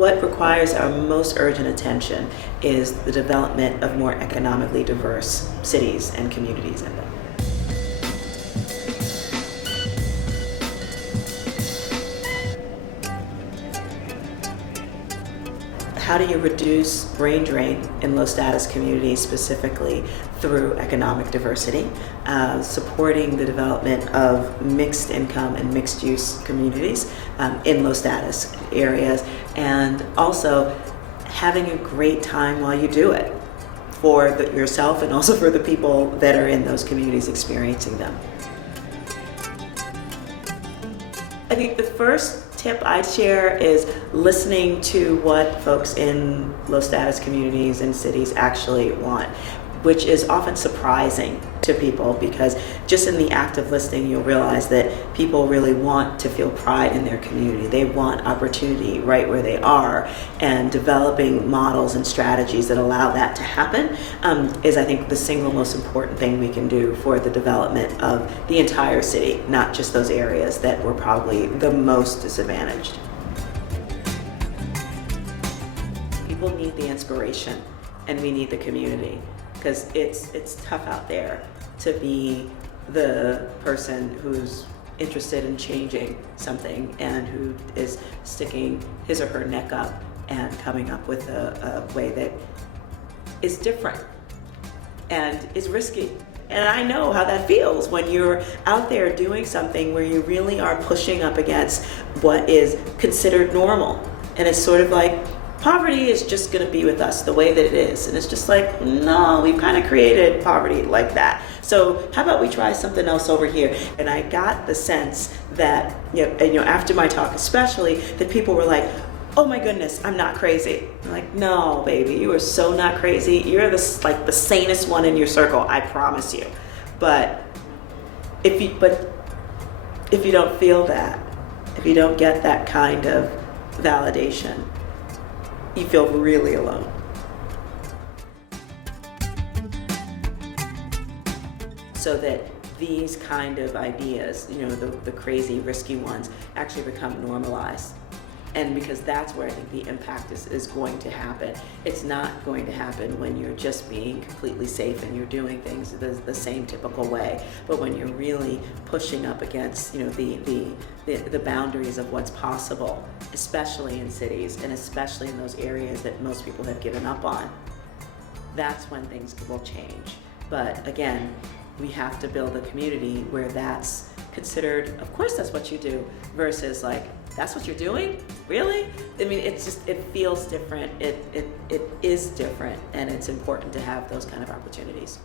What requires our most urgent attention is the development of more economically diverse cities and communities. How do you reduce brain drain in low status communities specifically through economic diversity, supporting the development of mixed income and mixed use communities in low status areas, and also having a great time while you do it for yourself and also for the people that are in those communities experiencing them. I think the first tip I'd share is listening to what folks in low status communities and cities actually want, which is often surprising to people, because just in the act of listening, you'll realize that people really want to feel pride in their community. They want opportunity right where they are, and developing models and strategies that allow that to happen is, I think, the single most important thing we can do for the development of the entire city, not just those areas that were probably the most disadvantaged. People need the inspiration, and we need the community, because it's tough out there to be the person who's interested in changing something and who is sticking his or her neck up and coming up with a way that is different and is risky. And I know how that feels when you're out there doing something where you really are pushing up against what is considered normal. And it's sort of like, poverty is just going to be with us the way that it is. And it's just like, no, we've kind of created poverty like that. So how about we try something else over here? And I got the sense that, after my talk especially, that people were like, oh my goodness, I'm not crazy. I'm like, no, baby, you are so not crazy. You're the sanest one in your circle, I promise you. But if you don't feel that, if you don't get that kind of validation, you feel really alone. So that these kind of ideas, the crazy, risky ones, actually become normalized. And because that's where I think the impact is going to happen. It's not going to happen when you're just being completely safe and you're doing things the same typical way. But when you're really pushing up against, the boundaries of what's possible, especially in cities and especially in those areas that most people have given up on, that's when things will change. But again, we have to build a community where that's considered, of course that's what you do, versus like, that's what you're doing? Really? I mean, it feels different. It is different, and it's important to have those kind of opportunities.